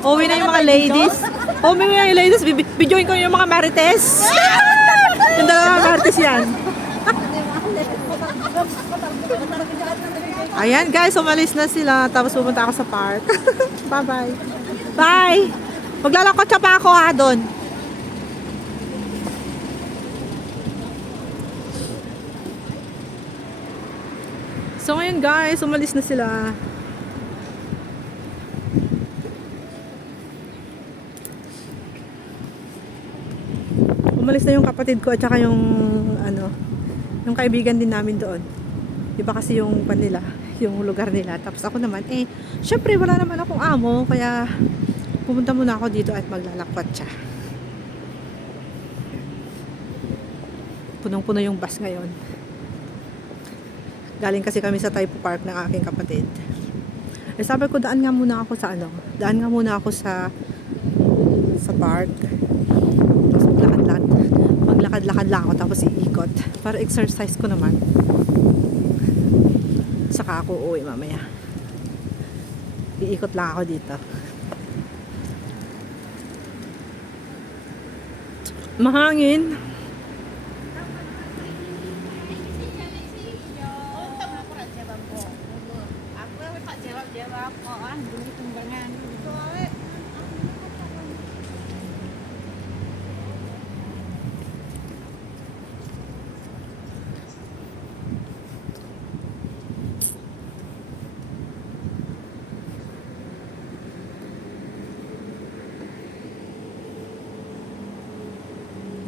Uwi na yung mga ladies. Uwi na yung ladies. Videoin ko yung mga marites. Yung dalawang marites yan. Ayan guys, umalis na sila. Tapos pumunta ako sa park. Bye-bye. Bye! Maglalakot siya pa ako doon. So ngayon guys, umalis na sila. Umalis na yung kapatid ko at saka yung yung kaibigan din namin doon. Iba kasi yung nila, yung lugar nila. Tapos ako naman, syempre wala naman akong amo, kaya pumunta muna ako dito at maglalakwat siya. Punong-puno yung bus ngayon. Galing kasi kami sa Taipo Park ng aking kapatid. Sabi ko, daan nga muna ako sa park. Tapos maglakad-lakad lang ako, tapos iikot para exercise ko naman. Saka ako uuwi mamaya. Iikot lang ako dito. Mahangin.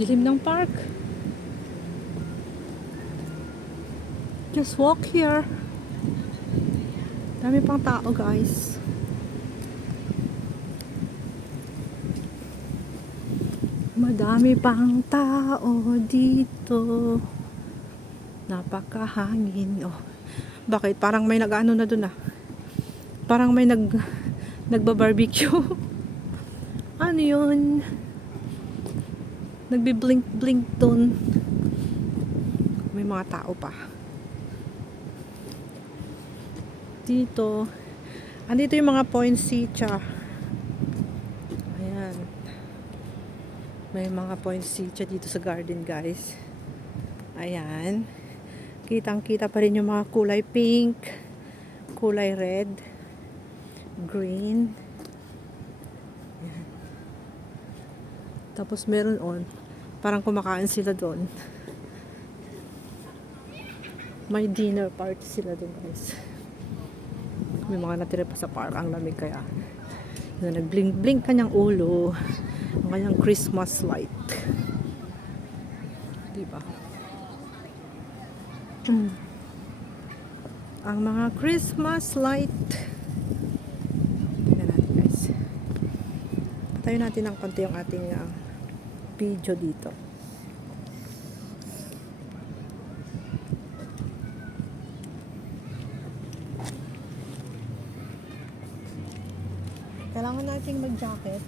Dilim ng park. Just walk here. Dami pang tao guys. Madami pang tao dito. Napakahangin. Oh, bakit? Parang may nag-ano na dun ah. Parang may nagba-barbecue. Ano yun? Nagbi-blink-blink dun. May mga tao pa. Dito. Andito yung mga poinsettia. Ayan. May mga poinsettia dito sa garden guys. Ayan. Kitang-kita pa rin yung mga kulay pink, kulay red, green. Ayan. Tapos meron parang kumakain sila doon. May dinner party sila doon guys. May mga natira pa sa park. Ang lamig kaya. Nagblink-blink kanyang ulo. Ang kanyang Christmas light. Diba? Ang mga Christmas light. Tignan natin guys. Patayo natin ng konti yung ating video dito. Kailangan nating mag-jacket.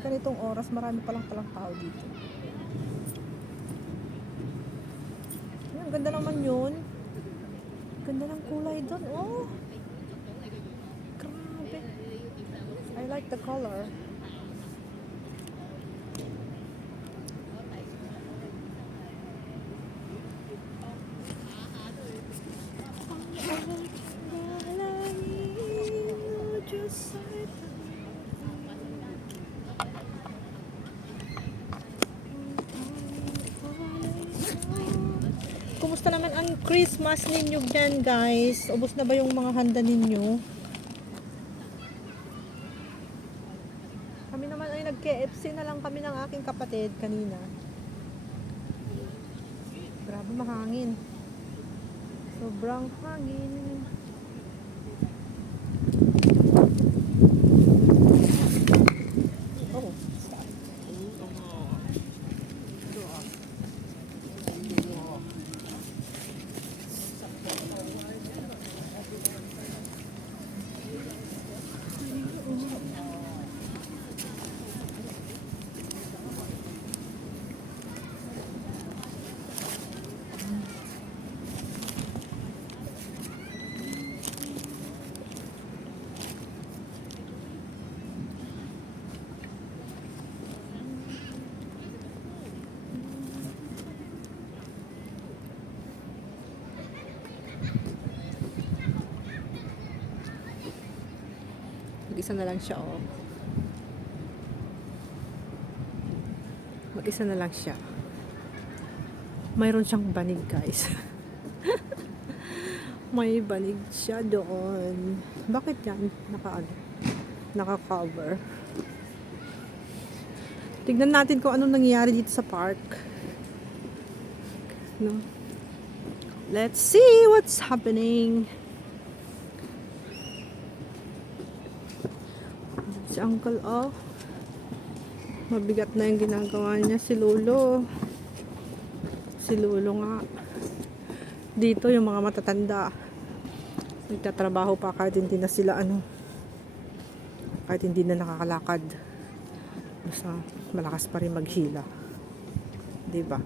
Ganitong oras, marami palang tao dito. Ang ganda naman yun. Ganda ng kulay doon. Oh, grabe. I like the color. Kumusta naman ang Christmas ninyo dyan guys? Ubos na ba yung mga handa ninyo? Kami naman ay nag-KFC na lang kami ng aking kapatid kanina. Grabe mahangin. Sobrang hangin. Mag-isa na lang siya, oh. Mag-isa na lang siya. Mayroon siyang banig, guys. May banig siya doon. Bakit yan? Naka-cover. Tignan natin kung anong nangyayari dito sa park. No? Let's see what's happening. Si Uncle, oh. Mabigat na yung ginagawa niya. Si Lolo. Si Lolo nga. Dito yung mga matatanda. Nagtatrabaho pa kahit hindi na sila kahit hindi na nakakalakad. Basta malakas pa rin maghila. Diba?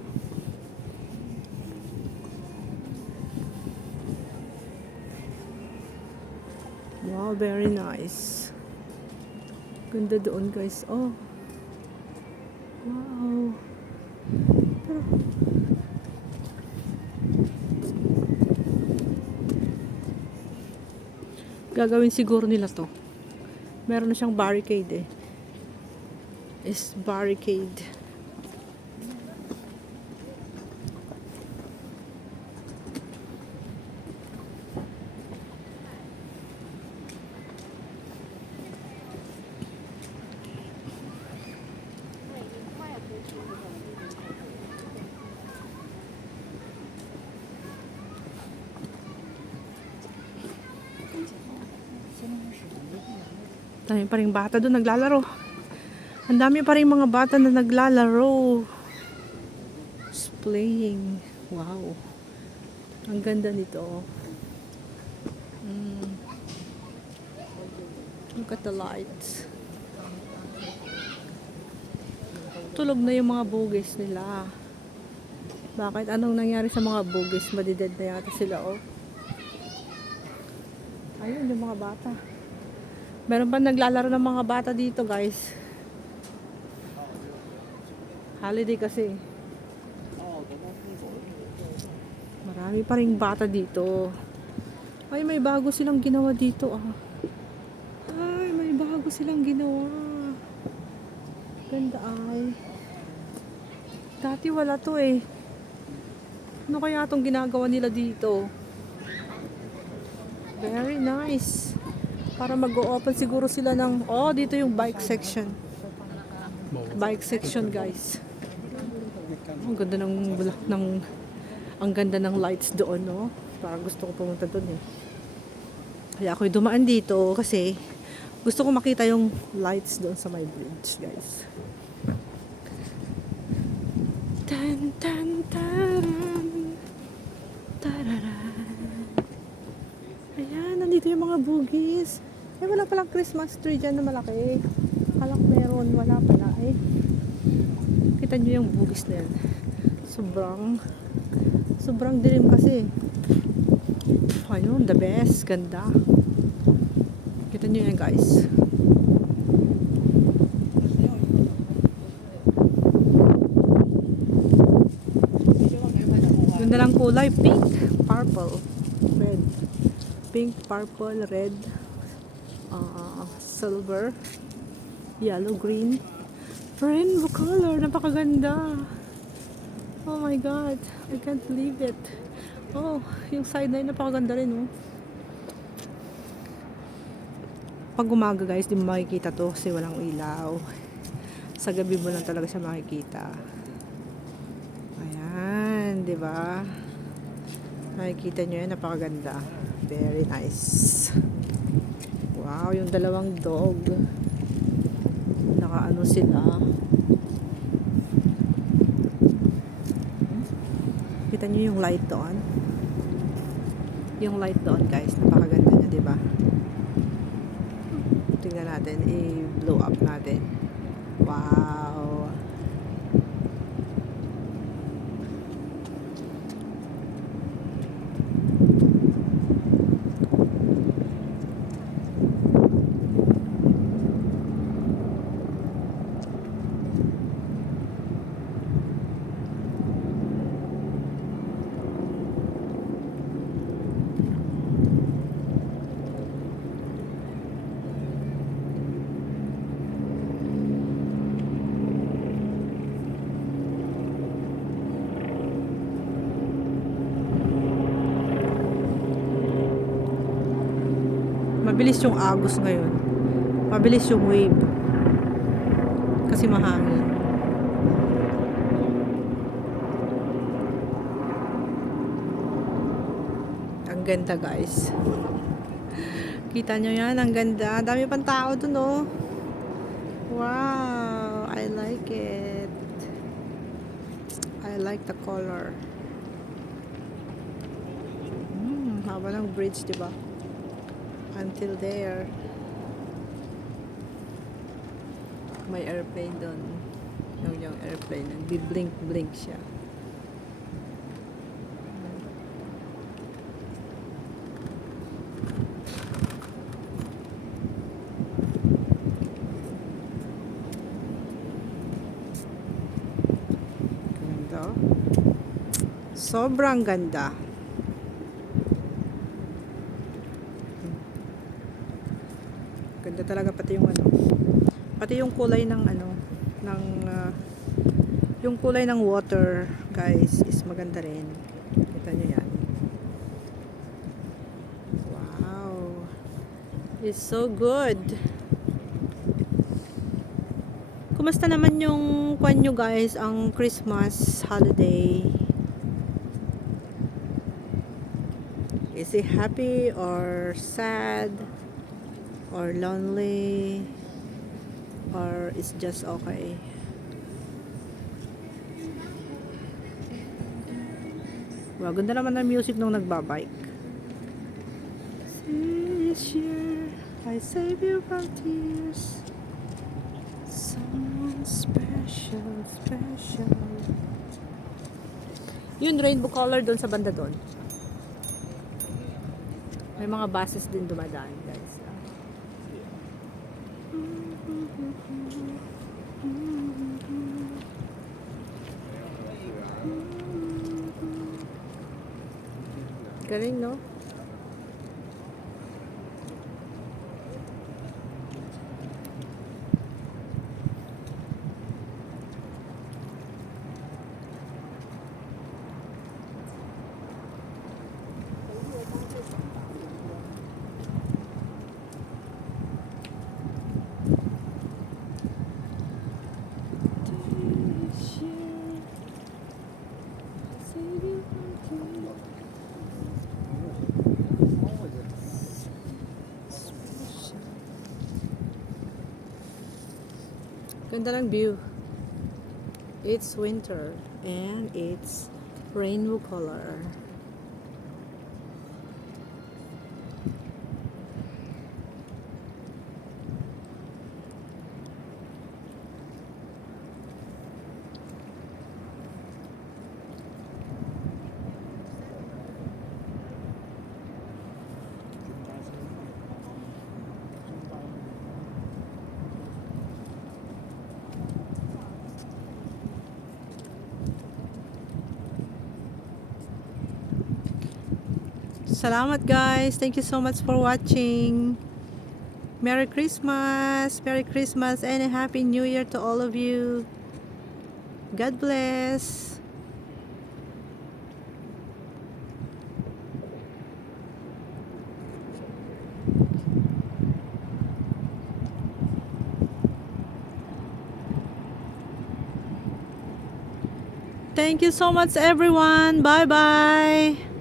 Wow, very nice. Ganda doon, guys. Oh. Wow. Pero, gagawin siguro nila to. Meron na siyang barricade eh. Is barricade. Dami pa rin bata doon naglalaro. Ang dami pa rin mga bata na naglalaro. It's playing. Wow. Ang ganda nito. Look at the lights. Tulog na yung mga bogies nila. Bakit? Anong nangyari sa mga bogies? Madided na yata sila, oh. Ayun, yung mga bata. Meron pa naglalaro ng mga bata dito, guys. Holiday kasi. Marami pa ring bata dito. Ay, may bago silang ginawa dito, ah. Ay, may bago silang ginawa. Ganda ay. Dati wala to eh. Ano kaya itong ginagawa nila dito? Very nice. Para mag-o-open siguro sila ng... Oh, dito yung bike section. Bike section, guys. Ang ganda ang ganda ng lights doon, no? Parang gusto ko pumunta doon eh. Kaya ako'y dumaan dito kasi gusto ko makita yung lights doon sa may bridge, guys. Tan tan taran. Tararan. Ayan, nandito yung mga bugis. Eh, wala palang Christmas tree dyan na malaki. Akala ko meron, wala pala eh. Kita nyo yung bugis na yan. Sobrang dilim kasi. Ayun, the best. Ganda. Kita nyo yan, guys. Ganda lang kulay. Pink, purple, red. Pink, purple, red, silver, yellow, green, rainbow color. Napakaganda. Oh my god, I can't believe it. Oh, yung side na yun napakaganda rin, oh. Pag umaga, guys, di mo makikita to kasi walang ilaw. Sa gabi mo lang talaga siya makikita. Ayan, di ba? Makikita nyo yan, napakaganda. Very nice. Wow, yung dalawang dog. Nakaano sila. Kita nyo yung light doon. Yung light doon, guys. Napakaganda niya, di ba? Tingnan natin. I-blow up natin. Wow. Mabilis yung agos ngayon. Mabilis yung wave. Kasi mahangin. Ang ganda guys. Kita nyo yan, ang ganda. Dami pang tao dun oh. Wow, I like it. I like the color. Haba ng bridge, diba? Until there. May airplane dun. Yung airplane, nagbi-blink-blink siya. Ganda. Sobrang ganda. Ganda talaga pati yung ano. Pati yung kulay ng ano, ng yung kulay ng water, guys, is maganda rin. Kita niyo yan. Wow. It's so good. Kumusta naman yung kwan nyo guys, ang Christmas holiday? Is it happy or sad or lonely or it's just okay? Wow, ganda naman ng music nung nagbabike. This year I save you from tears. Someone special, special. Yun, rainbow color doon sa banda doon. May mga buses din dumadaan, guys. Galing, no? Ganda ng view. It's winter and it's rainbow color. Salamat guys. Thank you so much for watching. Merry Christmas. Merry Christmas and a Happy New Year to all of you. God bless. Thank you so much everyone. Bye bye.